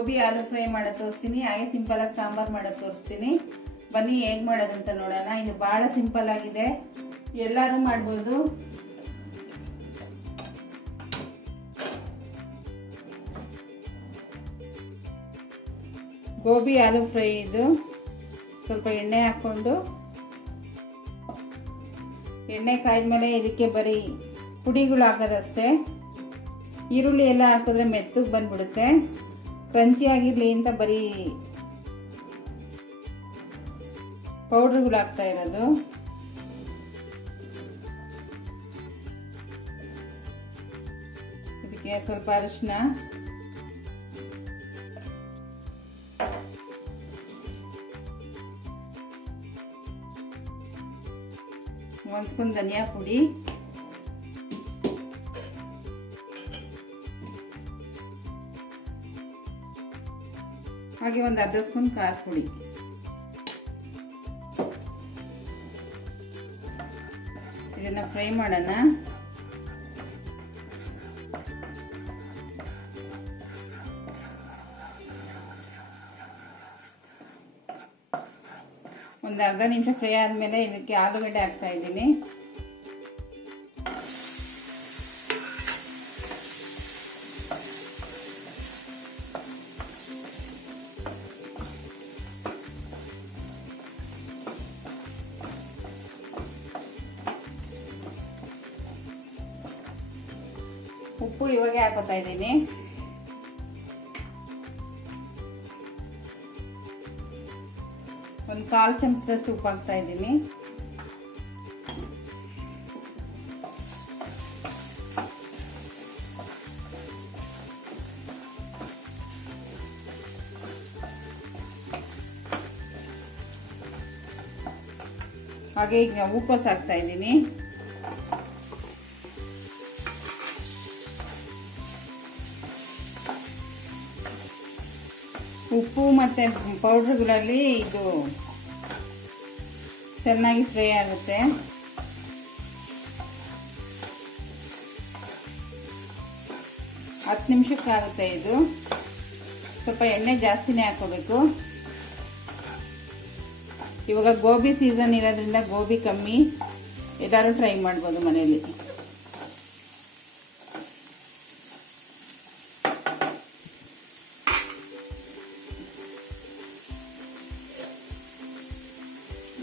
ಗೋಬಿ ಆಲೂ fry ಮಾಡೋದು ತೋರಿಸ್ತೀನಿ, ಹಾಗೆ ಸಿಂಪಲ್ ಆಗಿ ಸಾಂಬಾರ್ ಮಾಡೋದು ತೋರಿಸ್ತೀನಿ. ಬನ್ನಿ ಹೇಗೆ ಮಾಡೋದಂತ ನೋಡೋಣ. ಇದು ಬಹಳ ಸಿಂಪಲ್ ಆಗಿದೆ, ಎಲ್ಲರೂ ಮಾಡ್ಬೋದು. ಗೋಬಿ ಆಲೂ ಫ್ರೈ ಇದು. ಸ್ವಲ್ಪ ಎಣ್ಣೆ ಹಾಕ್ಕೊಂಡು, ಎಣ್ಣೆ ಕಾಯ್ದ್ಮೇಲೆ ಇದಕ್ಕೆ ಬರೀ ಪುಡಿಗಳು ಹಾಕೋದಷ್ಟೇ. ಈರುಳ್ಳಿ ಎಲ್ಲ ಹಾಕಿದ್ರೆ ಮೆತ್ತಗೆ ಬಂದ್ಬಿಡುತ್ತೆ. ಕ್ರಂಚಿ ಆಗಿರಲಿ ಅಂತ ಬರೀ ಪೌಡ್ರುಗಳು ಹಾಕ್ತಾ ಇರೋದು. ಇದಕ್ಕೆ ಸ್ವಲ್ಪ ಅರಿಶಿನ, ಒಂದು ಸ್ಪೂನ್ ಧನಿಯಾ ಪುಡಿ, ಹಾಗೆ ಒಂದು ಅರ್ಧ ಸ್ಪೂನ್ ಖಾರ ಪುಡಿ. ಇದನ್ನ ಫ್ರೈ ಮಾಡೋಣ. ಒಂದು ಅರ್ಧ ನಿಮಿಷ ಫ್ರೈ ಆದಮೇಲೆ ಇದಕ್ಕೆ ಆಲೂಗಡ್ಡೆ ಹಾಕ್ತಾ ಇದ್ದೀನಿ. ಉಪ್ಪು ಇವಾಗೆ ಹಾಕೋತಾ ಇದ್ದೀನಿ. ಒಂದು 1/4 ಚಮಚದಷ್ಟು ಉಪ್ಪು ಹಾಕ್ತಾ ಇದ್ದೀನಿ. ಹಾಗೆ ಈಗ ಹೂಕೋಸು ಹಾಕ್ತಾ ಇದ್ದೀನಿ. ಉಪ್ಪು ಮತ್ತು ಪೌಡ್ರುಗಳಲ್ಲಿ ಇದು ಚೆನ್ನಾಗಿ ಫ್ರೈ ಆಗುತ್ತೆ. ಹತ್ತು ನಿಮಿಷಕ್ಕಾಗುತ್ತೆ ಇದು. ಸ್ವಲ್ಪ ಎಣ್ಣೆ ಜಾಸ್ತಿನೇ ಹಾಕೋಬೇಕು. ಇವಾಗ ಗೋಬಿ ಸೀಸನ್ ಇರೋದ್ರಿಂದ ಗೋಬಿ ಕಮ್ಮಿ, ಎಲ್ಲರೂ ಟ್ರೈ ಮಾಡ್ಬೋದು ಮನೆಯಲ್ಲಿ.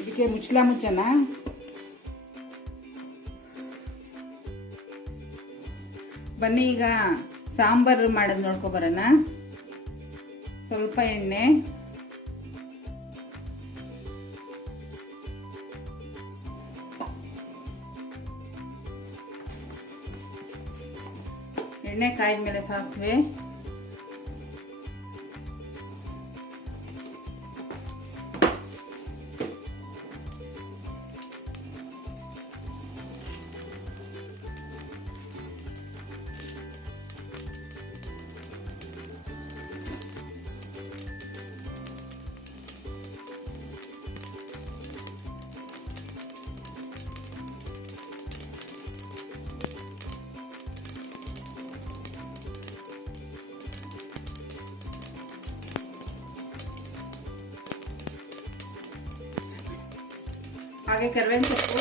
ಇದಕ್ಕೆ ಮುಚ್ಚೋಣ. ಬನ್ನಿ ಈಗ ಸಾಂಬಾರು ಮಾಡೋದು ನೋಡ್ಕೊ ಬರೋಣ. ಸ್ವಲ್ಪ ಎಣ್ಣೆ, ಎಣ್ಣೆ ಕಾಯ್ದ್ಮೇಲೆ ಸಾಸಿವೆ, ಹಾಗೆ ಕರಿಬೇವಿನ ಸೊಪ್ಪು,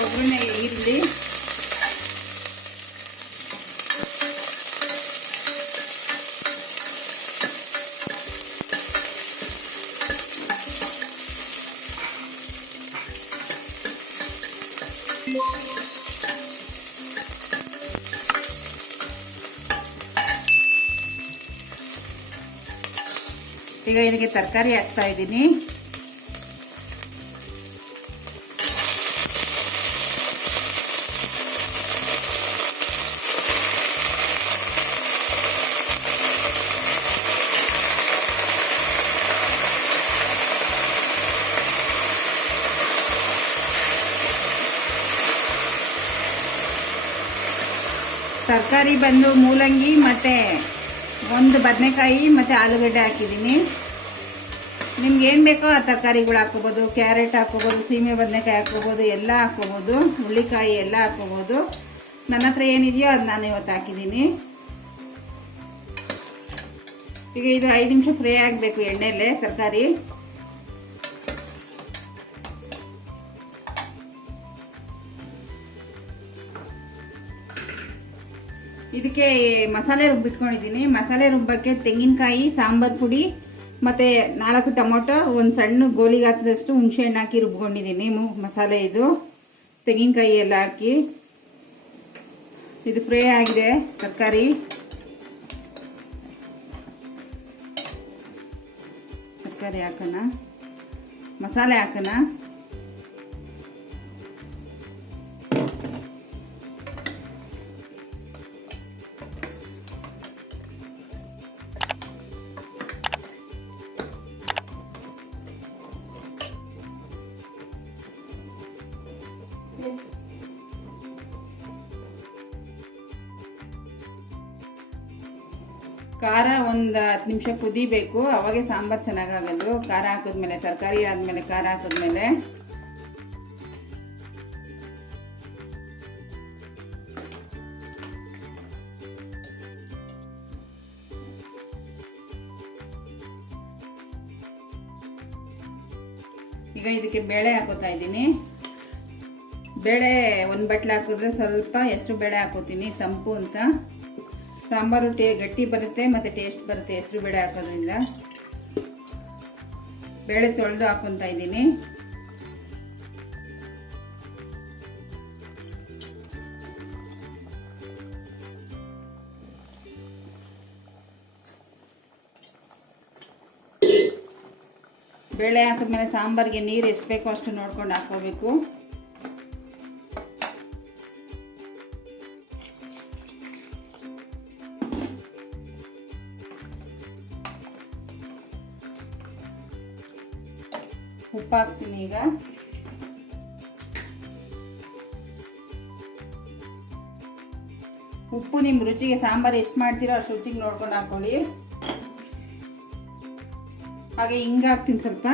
ಒಗ್ಗರಣೆ ಈರುಳ್ಳಿ, ಈಗ ಇದಕ್ಕೆ ತರಕಾರಿ ಹಾಕ್ತಾ ಇದ್ದೀನಿ. ತರಕಾರಿ ಬಂದು ಮೂಲಂಗಿ ಮತ್ತೆ ಒಂದು ಬದನೆಕಾಯಿ ಮತ್ತೆ ಆಲೂಗಡ್ಡೆ ಹಾಕಿದ್ದೀನಿ. ನಿಮ್ಗೆ ಏನು ಬೇಕೋ ಆ ತರಕಾರಿಗಳು ಹಾಕ್ಕೋಬೋದು. ಕ್ಯಾರೆಟ್ ಹಾಕ್ಕೋಬೋದು, ಸೀಮೆ ಬದನೆಕಾಯಿ ಹಾಕ್ಕೋಬೋದು, ಎಲ್ಲ ಹಾಕ್ಕೋಬೋದು, ಹುಳ್ಳಿಕಾಯಿ ಎಲ್ಲ ಹಾಕ್ಕೋಬೋದು. ನನ್ನ ಹತ್ರ ಏನಿದೆಯೋ ಅದು ನಾನು ಇವತ್ತು ಹಾಕಿದ್ದೀನಿ. ಈಗ ಇದು 5 ನಿಮಿಷ ಫ್ರೈ ಆಗಬೇಕು ಎಣ್ಣೆಯಲ್ಲೇ ತರಕಾರಿ. ಇದಕ್ಕೆ ಮಸಾಲೆ ರುಬ್ಬಿಟ್ಕೊಂಡಿದ್ದೀನಿ. ಮಸಾಲೆ ರುಬ್ಬಕ್ಕೆ ತೆಂಗಿನಕಾಯಿ, ಸಾಂಬಾರ್ ಪುಡಿ ಮತ್ತು 4 ಟೊಮೊಟೊ, ಒಂದು ಸಣ್ಣ ಗೋಲಿ ಗಾತ್ರದಷ್ಟು ಹುಣಸೆ ಹಣ್ಣು ಹಾಕಿ ರುಬ್ಕೊಂಡಿದ್ದೀನಿ. ಮಸಾಲೆ ಇದು ತೆಂಗಿನಕಾಯಿ ಎಲ್ಲ ಹಾಕಿ ಇದು ಫ್ರೈ ಆಗಿದೆ ತರಕಾರಿ. ಹಾಕೋಣ, ಮಸಾಲೆ ಹಾಕೋಣ. ಖಾರ ಒಂದು 10 ನಿಮಿಷ ಕುದಿಬೇಕು, ಅವಾಗೆ ಸಾಂಬಾರು ಚೆನ್ನಾಗಾಗೋದು. ಖಾರ ಹಾಕಿದ್ಮೇಲೆ, ತರಕಾರಿ ಆದಮೇಲೆ ಖಾರ ಹಾಕಿದ್ಮೇಲೆ. ಈಗ ಇದಕ್ಕೆ ಬೇಳೆ ಹಾಕೋತಾ ಇದ್ದೀನಿ. ಬೇಳೆ 1 ಬಟ್ಲು ಹಾಕಿದ್ರೆ ಸ್ವಲ್ಪ ಹೆಸರು ಬೇಳೆ ಹಾಕೋತೀನಿ, ತಂಪು ಅಂತ. ಸಾಂಬಾರು ಗಟ್ಟಿ ಬರುತ್ತೆ ಮತ್ತು ಟೇಸ್ಟ್ ಬರುತ್ತೆ ಹೆಸರು ಬೇಳೆ ಹಾಕೋದ್ರಿಂದ. ಬೇಳೆ ತೊಳೆದು ಹಾಕೊತಾ ಇದ್ದೀನಿ. ಬೇಳೆ ಹಾಕಿದ್ಮೇಲೆ ಸಾಂಬಾರಿಗೆ ನೀರು ಎಷ್ಟು ಬೇಕೋ ಅಷ್ಟು ನೋಡ್ಕೊಂಡು ಹಾಕೋಬೇಕು. ಉಪ್ಪು ಹಾಕ್ತೀನಿ. ಈಗ ಉಪ್ಪು ನಿಮ್ಮ ರುಚಿಗೆ, ಸಾಂಬಾರು ಎಷ್ಟು ಮಾಡ್ತೀರೋ ಅಷ್ಟು ರುಚಿಗೆ ನೋಡ್ಕೊಂಡು ಹಾಕೊಳ್ಳಿ. ಹಾಗೆ ಹಿಂಗೆ ಹಾಕ್ತೀನಿ ಸ್ವಲ್ಪ.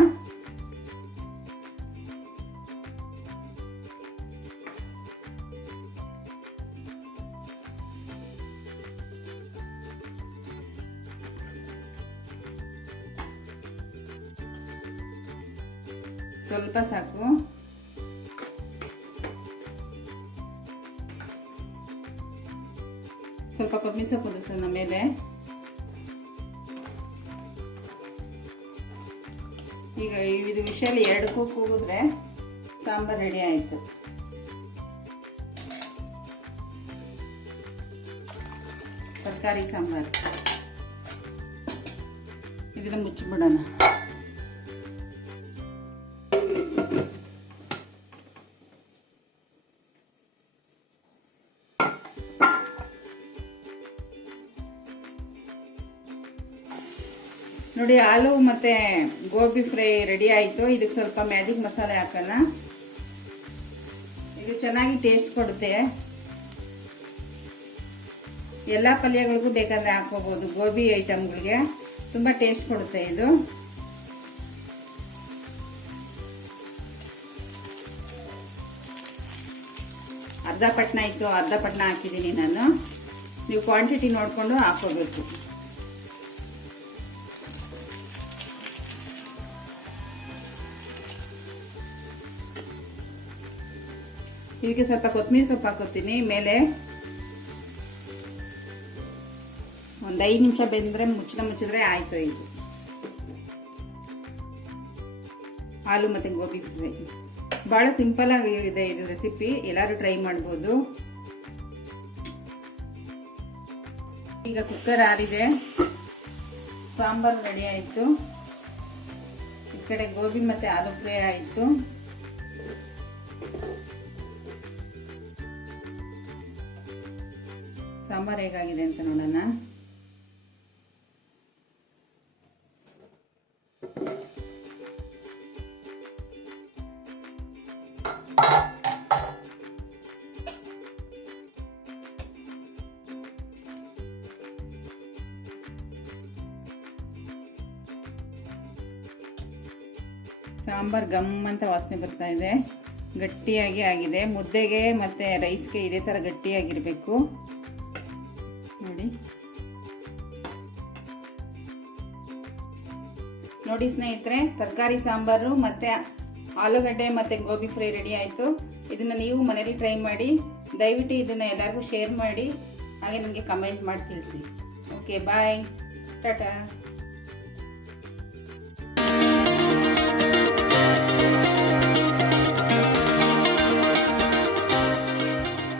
ಸ್ವಲ್ಪ ಸಾಕು. ಸ್ವಲ್ಪ ಕೊತ್ತಂಬರಿ ಸೊಪ್ಪು ಉದುರಿಸೋಣ ಮೇಲೆ. ಈಗ ಇದು ವಿಷಯಲ್ಲಿ 2 ಕೂಗಿದ್ರೆ ಸಾಂಬಾರು ರೆಡಿ ಆಯಿತು. ತರಕಾರಿ ಸಾಂಬಾರು. ಇದನ್ನ ಮುಚ್ಚಿಬಿಡೋಣ. ನೋಡಿ, ಆಲೂ ಮತ್ತು ಗೋಬಿ ಫ್ರೈ ರೆಡಿ ಆಯಿತು. ಇದಕ್ಕೆ ಸ್ವಲ್ಪ ಮ್ಯಾಜಿಕ್ ಮಸಾಲೆ ಹಾಕೋಣ. ಇದು ಚೆನ್ನಾಗಿ ಟೇಸ್ಟ್ ಕೊಡುತ್ತೆ. ಎಲ್ಲ ಪಲ್ಯಗಳಿಗೂ ಬೇಕಾದರೆ ಹಾಕ್ಕೋಬೋದು. ಗೋಬಿ ಐಟಮ್ಗಳಿಗೆ ತುಂಬ ಟೇಸ್ಟ್ ಕೊಡುತ್ತೆ ಇದು. ಅರ್ಧ ಪಟ್ನ ಇತ್ತು, ಅರ್ಧ ಪಟ್ನ ಹಾಕಿದ್ದೀನಿ ನಾನು. ನೀವು ಕ್ವಾಂಟಿಟಿ ನೋಡಿಕೊಂಡು ಹಾಕ್ಕೋಬೇಕು. ಇದಕ್ಕೆ ಸ್ವಲ್ಪ ಕೊತ್ತಂಬರಿ ಸೊಪ್ಪು ಹಾಕೋತೀನಿ ಮೇಲೆ. ಒಂದು 5 ನಿಮಿಷ ಬೆಂದರೆ ಮುಚ್ಚಿದ್ರೆ ಆಯಿತು. ಇದು ಆಲೂ ಮತ್ತು ಗೋಬಿ ಫ್ರೈ ಭಾಳ ಸಿಂಪಲ್ ಆಗಿದೆ ಇದು ರೆಸಿಪಿ. ಎಲ್ಲರೂ ಟ್ರೈ ಮಾಡ್ಬೋದು. ಈಗ ಕುಕ್ಕರ್ ಆರಿದೆ. ಸಾಂಬಾರು ರೆಡಿ ಆಯಿತು. ಈ ಕಡೆ ಗೋಬಿ ಮತ್ತು ಆಲೂ ಫ್ರೈ ಆಯಿತು. ಸಾಂಬಾರು ಹೇಗಾಗಿದೆ ಅಂತ ನೋಡೋಣ. ಸಾಂಬಾರ್ ಗಮ್ ಅಂತ ವಾಸನೆ ಬರ್ತಾ ಇದೆ. ಗಟ್ಟಿಯಾಗಿ ಆಗಿದೆ. ಮುದ್ದೆಗೆ ಮತ್ತು ರೈಸ್ಗೆ ಇದೇ ಥರ ಗಟ್ಟಿಯಾಗಿರಬೇಕು ನೋಡಿ. ನೋಡಿ ಸ್ನೇಹಿತರೆ, ತರಕಾರಿ ಸಾಂಬಾರು ಮತ್ತು ಆಲೂಗಡ್ಡೆ ಮತ್ತು ಗೋಬಿ ಫ್ರೈ ರೆಡಿ ಆಯಿತು. ಇದನ್ನು ನೀವು ಮನೇಲಿ ಟ್ರೈ ಮಾಡಿ. ದಯವಿಟ್ಟು ಇದನ್ನು ಎಲ್ಲರಿಗೂ ಶೇರ್ ಮಾಡಿ, ಹಾಗೆ ನನಗೆ ಕಮೆಂಟ್ ಮಾಡಿ ತಿಳಿಸಿ. ಓಕೆ, ಬಾಯ್, ಟಾಟಾ.